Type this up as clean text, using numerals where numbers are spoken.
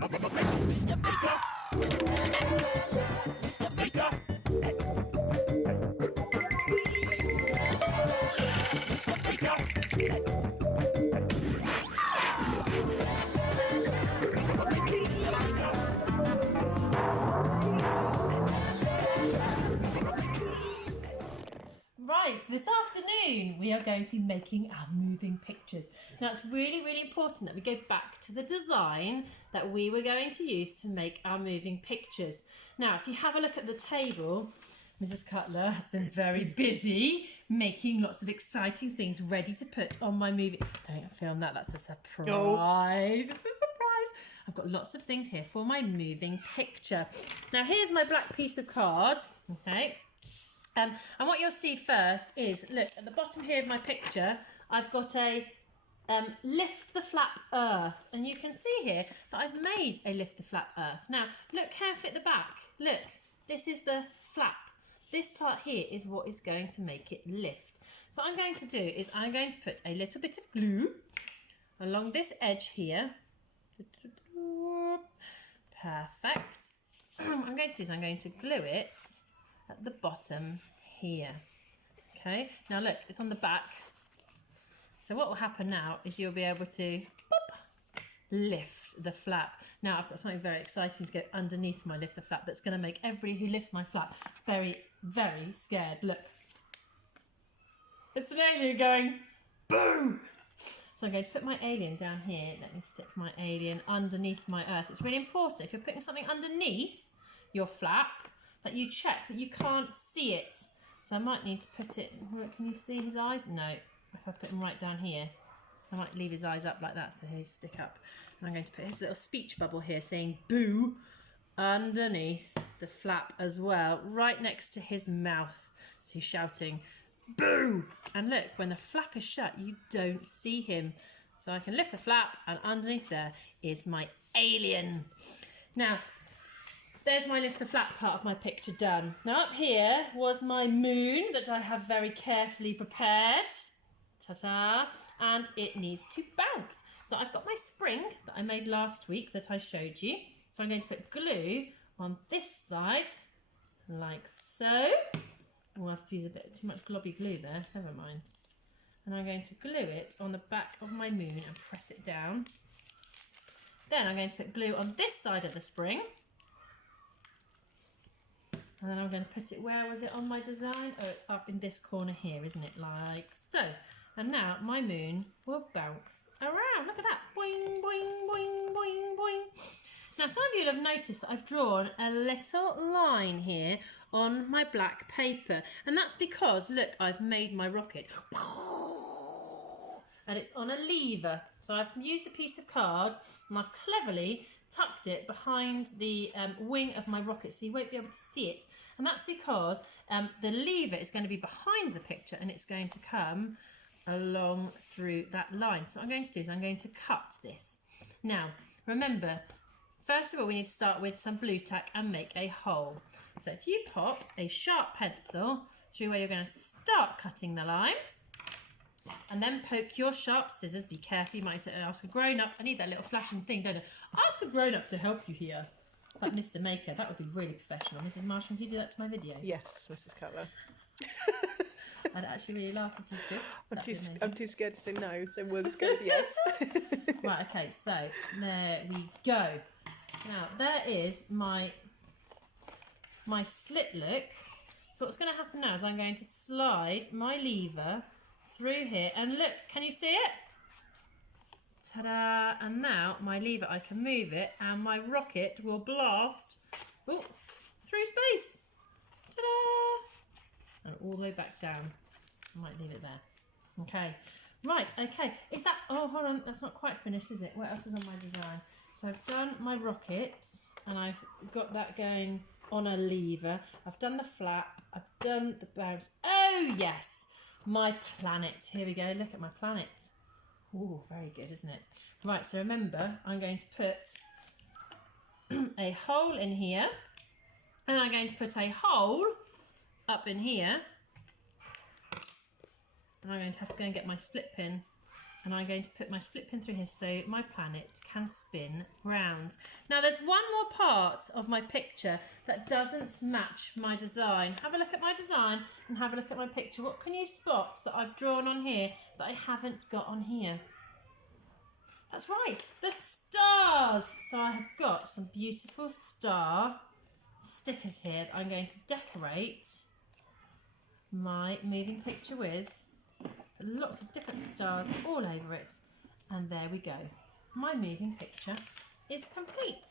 Mr. Baker. Mr. Baker. Mr. Baker. Mr. Baker. Right, this afternoon we are going to be making our moving pictures. Now it's really, really important that we go back to the design that we were going to use to make our moving pictures. Now, if you have a look at the table, Mrs. Cutler has been very busy making lots of exciting things ready to put on my movie. Don't film that, that's a surprise. It's a surprise. I've got lots of things here for my moving picture. Now, here's my black piece of card, okay? And what you'll see first is, look, at the bottom here of my picture, I've got a lift the flap earth. And you can see here that I've made a lift the flap earth. Now, look carefully at the back. Look, this is the flap. This part here is what is going to make it lift. So what I'm going to do is I'm going to put a little bit of glue along this edge here. Perfect. I'm going to do is I'm going to glue it at the bottom here. Okay, now look, it's on the back. So what will happen now is you'll be able to boop, lift the flap. Now I've got something very exciting to go underneath my lift the flap that's going to make everybody who lifts my flap very, very scared. Look, it's an alien going boom. So I'm going to put my alien down here. Let me stick my alien underneath my earth. It's really important if you're putting something underneath your flap that you check that you can't see it. So I might need to put it, can you see his eyes? No, if I put him right down here, I might leave his eyes up like that so he'll stick up. And I'm going to put his little speech bubble here saying boo underneath the flap as well, right next to his mouth. So he's shouting boo. And look, when the flap is shut, you don't see him. So I can lift the flap and underneath there is my alien. Now, there's my lift the flap part of my picture done. Now up here was my moon that I have very carefully prepared. Ta-ta! And it needs to bounce. So I've got my spring that I made last week that I showed you. So I'm going to put glue on this side, like so. Oh, I've used a bit too much globby glue there, never mind. And I'm going to glue it on the back of my moon and press it down. Then I'm going to put glue on this side of the spring. And then I'm going to put it, where was it on my design? Oh, it's up in this corner here, isn't it? Like so. And now my moon will bounce around. Look at that. Boing, boing, boing, boing, boing. Now, some of you will have noticed that I've drawn a little line here on my black paper. And that's because, look, I've made my rocket. And it's on a lever. So I've used a piece of card and I've cleverly tucked it behind the wing of my rocket so you won't be able to see it. And that's because the lever is going to be behind the picture and it's going to come along through that line. So what I'm going to do is I'm going to cut this. Now, remember, first of all, we need to start with some blue tack and make a hole. So if you pop a sharp pencil through where you're going to start cutting the line, and then poke your sharp scissors. Be careful, you might ask a grown-up. I need that little flashing thing, don't I? Ask a grown-up to help you here. It's like Mr. Maker. That would be really professional. Mrs. Marshall, can you do that to my video? Yes, Mrs. Cutler. I'd actually really laugh if you could. I'm too scared to say no, so we'll just go with yes. Right, okay, so there we go. Now, there is my slit look. So what's going to happen now is I'm going to slide my lever through here, and look, can you see it? Ta-da! And now my lever, I can move it, and my rocket will blast through space. Ta-da! And all the way back down. I might leave it there. Okay. Right, okay. Is that... Oh, hold on. That's not quite finished, is it? What else is on my design? So I've done my rocket, and I've got that going on a lever. I've done the flap. I've done the bounce. Oh, yes! My planet. Here we go. Look at my planet. Oh, very good, isn't it? Right, so remember, I'm going to put a hole in here, and I'm going to put a hole up in here, and I'm going to have to go and get my split pin And I'm going to put my split pin through here so my planet can spin round. Now there's one more part of my picture that doesn't match my design. Have a look at my design and have a look at my picture. What can you spot that I've drawn on here that I haven't got on here? That's right, the stars. So I have got some beautiful star stickers here that I'm going to decorate my moving picture with. Lots of different stars all over it. And there we go. My moving picture is complete.